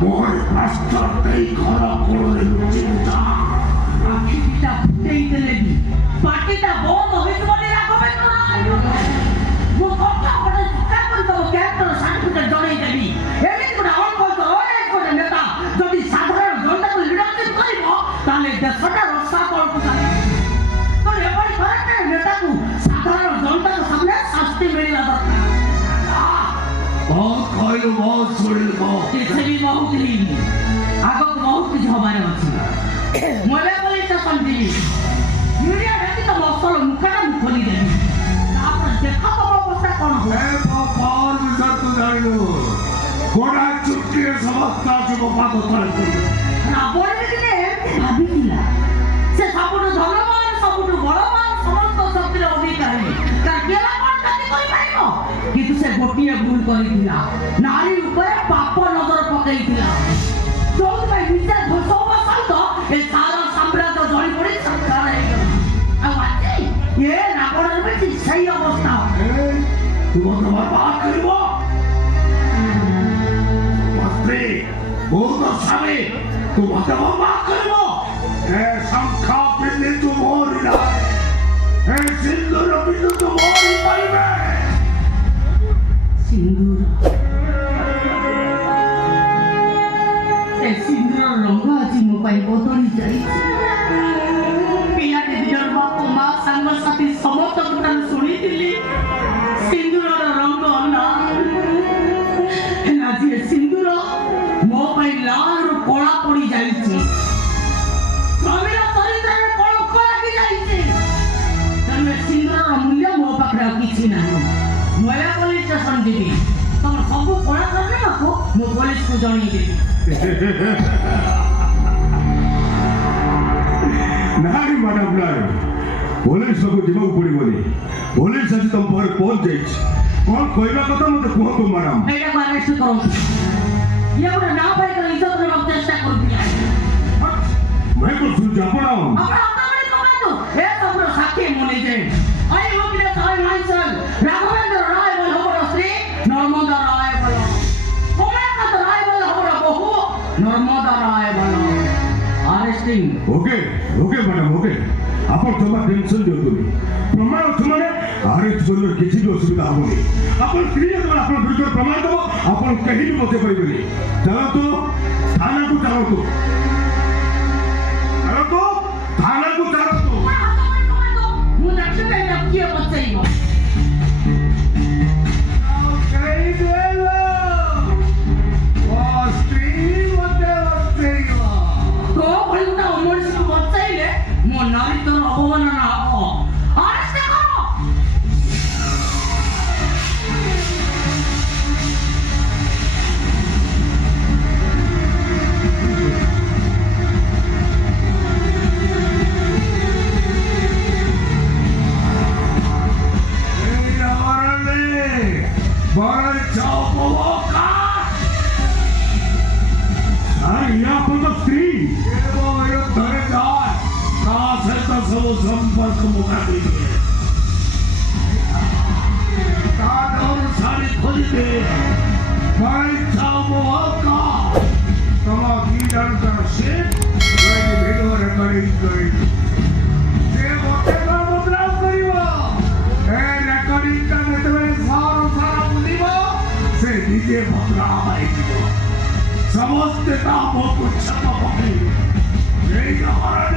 মোর রাস্তাতেই খাড়া করে চিন্তা আখিটা ফুটেই দিলেনি পাটিটা বন্ধ হইতে বলে রাখবে তো মো কথা বলে চিন্তা করে তো ক্যারেক্টার সার্টিফিকেট জড়াই দেবি এমনি করে অল্প তো অনেক করে নেতা যদি সাধারণ জনতাকে লিডারশিপ করিব তাহলে দেশটা রক্ষা করব তো এবারে করেক্ট নেতাକୁ সাধারণ জনতার সামনে শাস্তি মিলিলা দরকার बहुत कहलु बहुत शुणिलु କିଛି ବି ବହୁତ ହେଇନି ଆଗକୁ ବହୁତ କିଛି ହବାର ଅଛି ମହିଳା ବୋଲି ତ ସନ୍ଦିବି ମିଡ଼ିଆ ଡାକି ତ ମସଲ ମୁଖଟା ମୁଁ ଖୋଲିଦେବି ତାପରେ ଦେଖ ତମ ଅବସ୍ଥା କ'ଣ ହବ पावर विषय तू जानिलु गोड़ा चुटकी समस्त जुग पाद तले ରାବଣ ଦିନେ ଏମିତି ଭାବିଥିଲା ସେ ସବୁଠୁ ଧନବାନ ସବୁଠୁ ବଳବାନ ସମସ୍ତ ଶକ୍ତିର ଅଧିକାରୀ ତାର କେଲା କ'ଣ କ୍ଷତି କରିପାରିବ କିନ୍ତୁ ସେ ଗୋଟିଏ ଭୁଲ କରିଥିଲା ନାରୀ ଉପରେ ପାପ ନଜର ପକେଇଥିଲା ଯୋଉଥିପାଇଁ ନିଜେ ଧ୍ୱଂସ ହେବା ସହିତ ଏ ସାରା ସାମ୍ରାଜ୍ୟ ଜଳି ପଡ଼ି ସଂସାର ହେଇଗଲା ଆଉ ଆଜି ଏ ରାବଣର ବି ଠିକ୍ ସେଇ ଅବସ୍ଥା तू मत बात करिबो मस्ती बहुत सारे तू मत बात करिबो ए शंखा पिल्ली तू मोरी ना ए सिंदूर पिल्ली तू मोरी पाइबे सिंदूर ए सिंदूर रंग आज मो पाई बदली जाई पिलाटे दिजर बाप मां संग साथी समस्त गुटा सुनिथिली सिंदूरर रंग ना आज ए सिंदूर मो पाई लाल रु कोला पड़ी जाईची स्वामीर चरित्र रे कलंक लागी जाईची तमे सिंदूरर मूल्य मो पाखरे किछि नाही मोया पुलिस स्टेशन जीवी तुम सब कला करने को मो पुलिस को जणी देबी नारी मैडम नारी पुलिस को जीवा पड़ोनी पुलिस आज तुम पर पहुंच जाइए कौन कहवा कथा मत कहतु मैडम एटा को अरेस्ट करो ये गोटे ना पाई कर इज्जत रे चेष्टा करबिला मैं को सुन जापड़ा हमरा अपने कमा दो ए तमरो साथी मोने जे आई वकील साहब माइसल राघवेंद्र राय बोल हमर श्री नर्मदा राय बोल कोमेकत राय बोल हमर बहु नर्मदा राय बोल arresting okay okay madam okay आपण जमा टेंशन दियतुनी प्रमाण अछि माने अरेस्ट करले किछि भी असुविधा होनी आपण स्त्री जब आपण विरुद्ध प्रमाण दबो आपण कहि भी बचे परिबेनी चलो तो थाना को चलो तो थाना को चलो तो मु नक्शा पे किए बचाइबो कहि देलो ओ स्त्री मते बचाइबो तो बोलता उमर से बचाइले मो नारी तोर अवमानना हबो अरेस्ट करो Bora tchau coloca! Ai, a ponta free! Eu tô legal! Nossa, essa solução para como cabelo! Cada sabe colher! Vai tchau coloca! Toma aqui, dá no cachê! Vai de melhor, é carinho! Se você não mudar o carinho! É, na carinha, me também से नीचे भद्रा आएगी समझते काम हो कुछ छपा पकड़ी यही हमारा